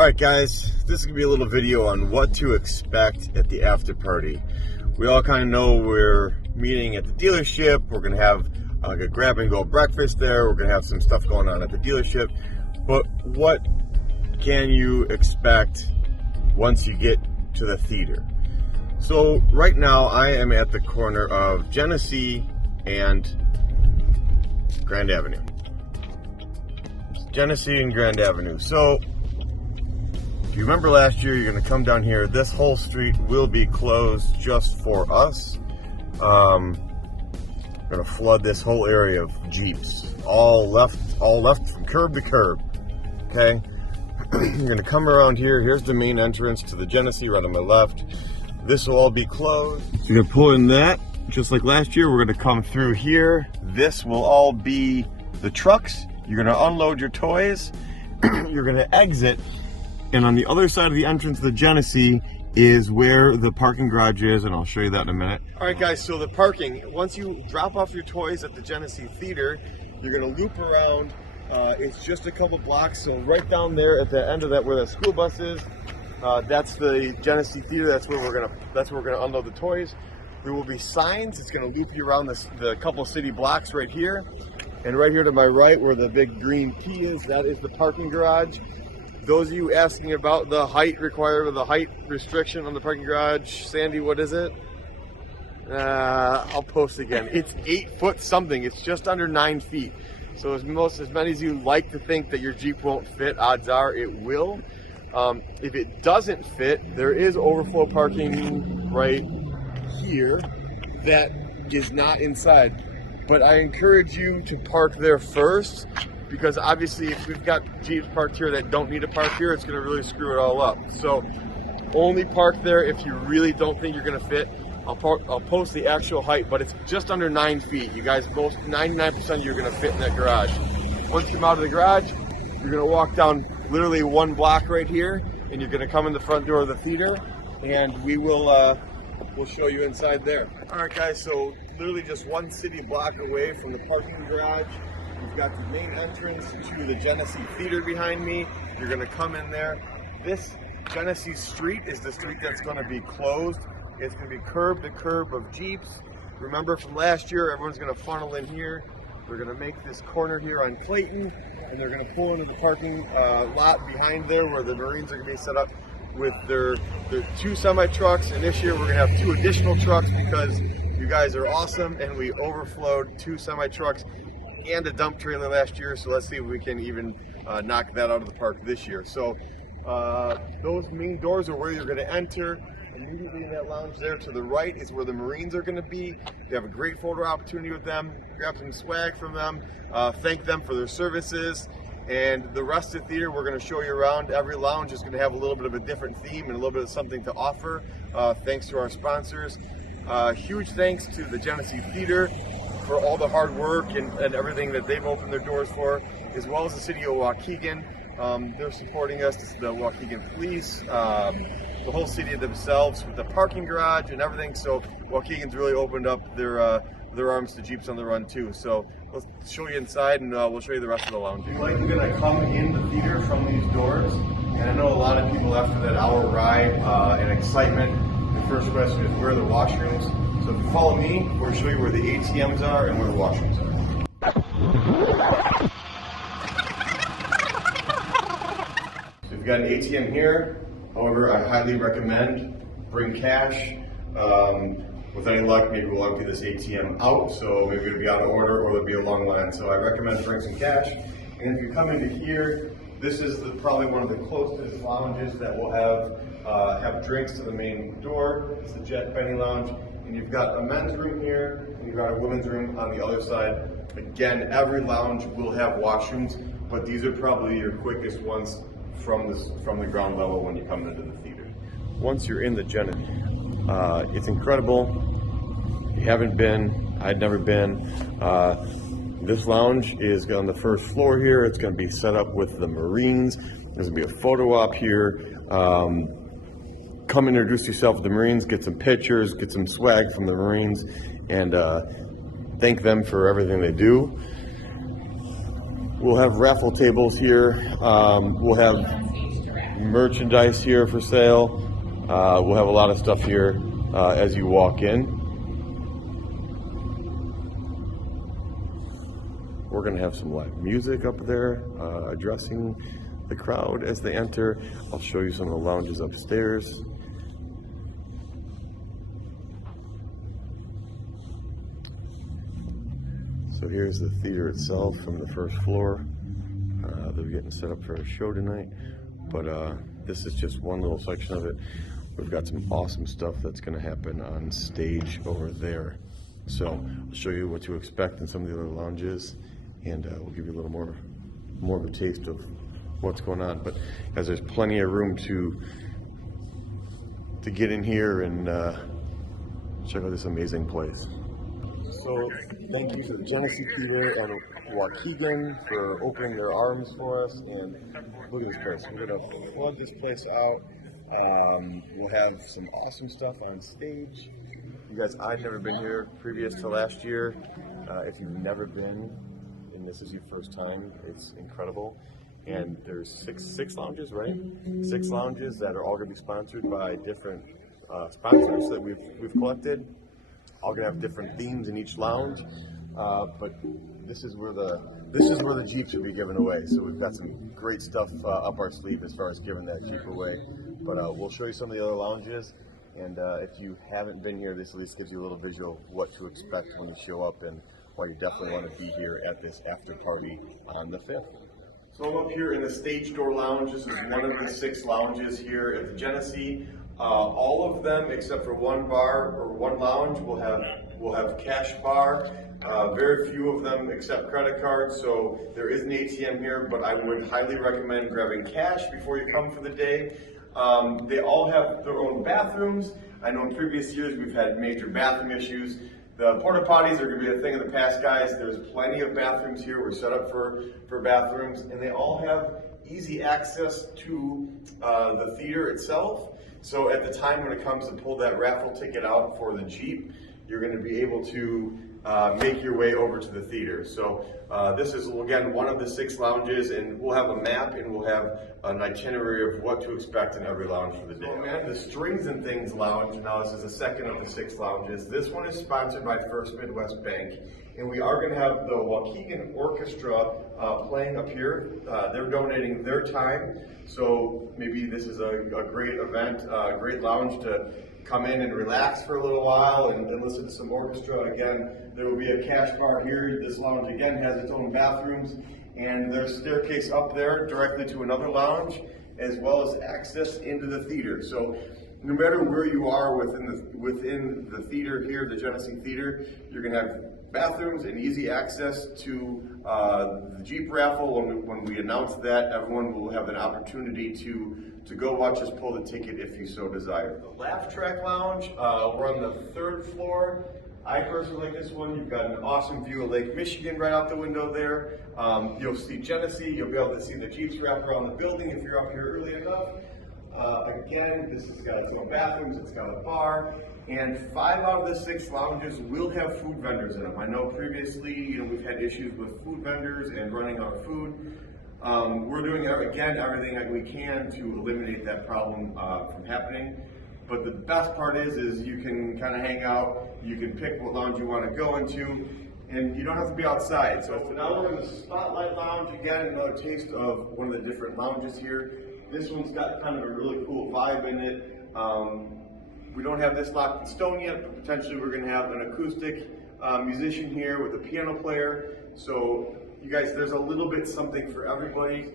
Alright guys, this is going to be a little video on what to expect at the after party. We all kind of know we're meeting at the dealership. We're going to have like a grab and go breakfast there. We're going to have some stuff going on at the dealership. But what can you expect once you get to the theater? So right now I am at the corner of Genesee and Grand Avenue. Genesee and Grand Avenue. So if you remember last year, you're going to come down here. This whole street will be closed just for us. We're going to flood this whole area of Jeeps, all left from curb to curb. Okay, you're going to come around here. Here's the main entrance to the Genesee, right on my left. This will all be closed. So you're going to pull in that, just like last year. We're going to come through here. This will all be the trucks. You're going to unload your toys. You're going to exit. And on the other side of the entrance of the Genesee is where the parking garage is, and I'll show you that in a minute. All right, guys, so the parking, once you drop off your toys at the Genesee Theatre, you're going to loop around. It's just a couple blocks, so right down there at the end of that where the school bus is, that's the Genesee Theatre. That's where we're gonna unload the toys. There will be signs. It's going to loop you around the couple city blocks right here. And right here to my right where the big green key is, that is the parking garage. Those of you asking about the height requirement, the height restriction on the parking garage, Sandy, what is it? I'll post again. It's 8 foot something. It's just under 9 feet. So as many as you like to think that your Jeep won't fit, odds are it will. If it doesn't fit, there is overflow parking right here that is not inside. But I encourage you to park there first, because obviously if we've got Jeeps parked here that don't need to park here, it's going to really screw it all up. So only park there if you really don't think you're going to fit. I'll post the actual height, but it's just under 9 feet. You guys, both 99% of you are going to fit in that garage. Once you come out of the garage, you're going to walk down literally 1 block right here, and you're going to come in the front door of the theater, and we'll show you inside there. All right, guys, so literally just 1 city block away from the parking garage. We've got the main entrance to the Genesee Theatre behind me. You're going to come in there. This Genesee Street is the street that's going to be closed. It's going to be curb to curb of Jeeps. Remember from last year, everyone's going to funnel in here. They're going to make this corner here on Clayton, and they're going to pull into the parking lot behind there where the Marines are going to be set up with their 2 semi-trucks. And this year we're going to have 2 additional trucks because you guys are awesome, and we overflowed 2 semi-trucks and a dump trailer last year, so let's see if we can even knock that out of the park this year. So those main doors are where you're going to enter. Immediately in that lounge there to the right is where the Marines are going to be. You have a great photo opportunity with them. Grab some swag from them. Thank them for their services. And the rest of the theater, we're going to show you around. Every lounge is going to have a little bit of a different theme and a little bit of something to offer, thanks to our sponsors. Huge thanks to the Genesee Theatre for all the hard work and everything that they've opened their doors for, as well as the city of Waukegan. They're supporting us, the Waukegan Police, the whole city themselves with the parking garage and everything. So Waukegan's really opened up their arms to Jeeps on the Run too. So let's show you inside, and we'll show you the rest of the lounge. We're going to come in the theater from these doors, and I know a lot of people after that hour ride and excitement, the first question is where are the washrooms? So if you follow me, we're going to show you where the ATMs are and where the washrooms are. So you've got an ATM here. However, I highly recommend bring cash. With any luck, maybe we'll empty this ATM out, so maybe it'll be out of order or there'll be a long line. So I recommend bring some cash. And if you come into here, this is probably one of the closest lounges that will have drinks to the main door. It's the Jet Benny Lounge. And you've got a men's room here, and you've got a women's room on the other side. Again, every lounge will have washrooms, but these are probably your quickest ones from the ground level when you come into the theater. Once you're in the Genesee, it's incredible. If you haven't been, I'd never been. This lounge is on the first floor here. It's going to be set up with the Marines. There's going to be a photo op here. Come introduce yourself to the Marines, get some pictures, get some swag from the Marines, and thank them for everything they do. We'll have raffle tables here. We'll have merchandise here for sale. We'll have a lot of stuff here as you walk in. We're going to have some live music up there addressing the crowd as they enter. I'll show you some of the lounges upstairs. So here's the theater itself from the first floor. They're getting set up for a show tonight, but this is just one little section of it. We've got some awesome stuff that's going to happen on stage over there. So I'll show you what to expect in some of the other lounges, and we'll give you a little more of a taste of what's going on. But as there's plenty of room to get in here and check out this amazing place. So thank you to the Genesee Theatre and Waukegan for opening their arms for us. And look at this place. We're going to flood this place out. We'll have some awesome stuff on stage. You guys, I've never been here previous to last year. If you've never been and this is your first time, it's incredible. And there's six lounges, right? 6 lounges that are all going to be sponsored by different sponsors that we've collected. All gonna have different themes in each lounge, but this is where the Jeeps will be given away. So we've got some great stuff up our sleeve as far as giving that Jeep away. But we'll show you some of the other lounges, and if you haven't been here, this at least gives you a little visual of what to expect when you show up and why you definitely want to be here at this after party on the 5th. So I'm up here in the stage door lounge. This is one of the 6 lounges here at the Genesee. All of them, except for one bar or one lounge, will have cash bar. Very few of them accept credit cards, so there is an ATM here, but I would highly recommend grabbing cash before you come for the day. They all have their own bathrooms. I know in previous years we've had major bathroom issues. The porta potties are going to be a thing of the past, guys. There's plenty of bathrooms here. We're set up for bathrooms, and they all have easy access to the theater itself. So at the time when it comes to pull that raffle ticket out for the Jeep, you're going to be able to make your way over to the theater. So this is, again, one of the 6 lounges, and we'll have a map and we'll have an itinerary of what to expect in every lounge for the day. So, man, the Strings and Things lounge, now this is the second of the 6 lounges. This one is sponsored by First Midwest Bank, and we are going to have the Waukegan Orchestra playing up here. They're donating their time, so maybe this is a great event, a great lounge to come in and relax for a little while and listen to some orchestra. Again, there will be a cash bar here. This lounge, again, has its own bathrooms, and there's a staircase up there directly to another lounge, as well as access into the theater. So no matter where you are within the theater here, the Genesee Theatre, you're going to have bathrooms and easy access to the Jeep raffle. When we announce that, everyone will have an opportunity to go watch us pull the ticket if you so desire. The Laugh Track Lounge, we're on the 3rd floor. I personally like this one. You've got an awesome view of Lake Michigan right out the window there. You'll see Genesee. You'll be able to see the Jeeps wrap around the building if you're up here early enough. Again, this has got its own bathrooms, it's got a bar, and 5 out of the 6 lounges will have food vendors in them. I know previously, we've had issues with food vendors and running out of food. We're doing, again, everything that we can to eliminate that problem from happening. But the best part is you can kind of hang out, you can pick what lounge you want to go into, and you don't have to be outside. So now we're in the Spotlight Lounge. Again, another taste of one of the different lounges here. This one's got kind of a really cool vibe in it. We don't have this locked in stone yet, but potentially we're going to have an acoustic musician here with a piano player. So you guys, there's a little bit something for everybody.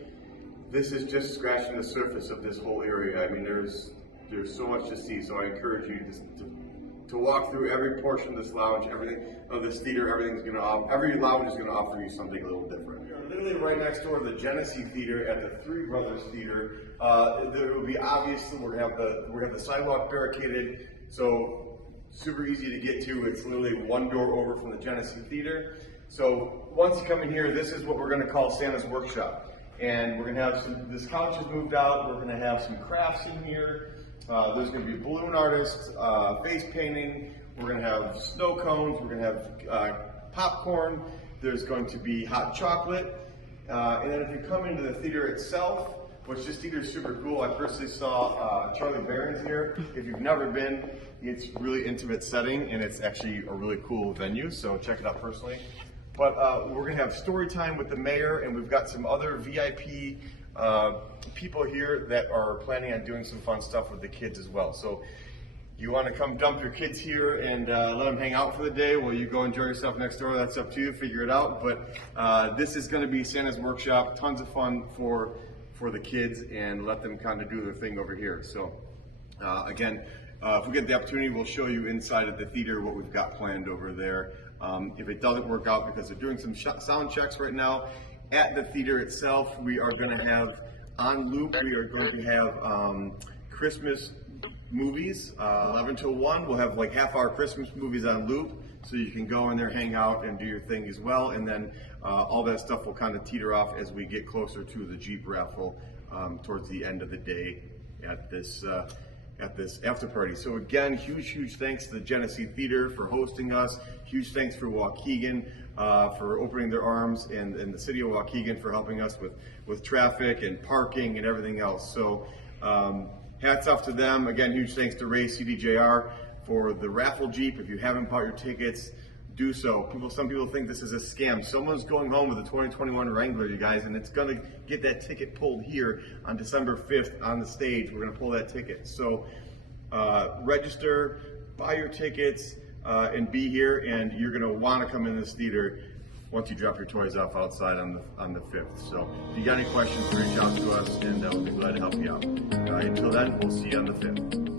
This is just scratching the surface of this whole area. I mean, there's so much to see, so I encourage you to walk through every portion of this lounge, everything of this theater. Every lounge is going to offer you something a little different. We are literally right next door to the Genesee Theatre at the Three Brothers Theater. There will be, obviously, we're going to have the sidewalk barricaded, so super easy to get to. It's literally one door over from the Genesee Theatre. So once you come in here, this is what we're going to call Santa's Workshop. And we're going to have this couch is moved out. We're going to have some crafts in here. There's going to be balloon artists, face painting. We're going to have snow cones. We're going to have popcorn. There's going to be hot chocolate. And then if you come into the theater itself, Which this theater is super cool. I personally saw Charlie Barron's here. If you've never been, it's really intimate setting and it's actually a really cool venue, so check it out personally. But we're gonna have story time with the mayor, and we've got some other VIP people here that are planning on doing some fun stuff with the kids as well. So you want to come dump your kids here and let them hang out for the day while you go enjoy yourself next door, that's up to you, figure it out. But this is going to be Santa's Workshop, tons of fun for the kids, and let them kind of do their thing over here. So again, if we get the opportunity, we'll show you inside of the theater what we've got planned over there. If it doesn't work out, because they're doing some sound checks right now, at the theater itself, we are going to have on loop, we are going to have Christmas movies, 11 till 1. We'll have like half-hour Christmas movies on loop, so you can go in there, hang out, and do your thing as well. And then all that stuff will kind of teeter off as we get closer to the Jeep raffle towards the end of the day at this after party. So again, huge thanks to the Genesee Theatre for hosting us. Huge thanks for Waukegan for opening their arms, and the city of Waukegan for helping us with traffic and parking and everything else. So hats off to them. Again, huge thanks to Ray CDJR for the raffle Jeep. If you haven't bought your tickets, do so. Some people think this is a scam. Someone's going home with a 2021 Wrangler, you guys, and it's going to get that ticket pulled here on December 5th on the stage. We're going to pull that ticket. So register, buy your tickets, and be here, and you're going to want to come in this theater once you drop your toys off outside on the 5th. So if you got any questions, reach out to us, and we'll be glad to help you out. Until then, we'll see you on the 5th.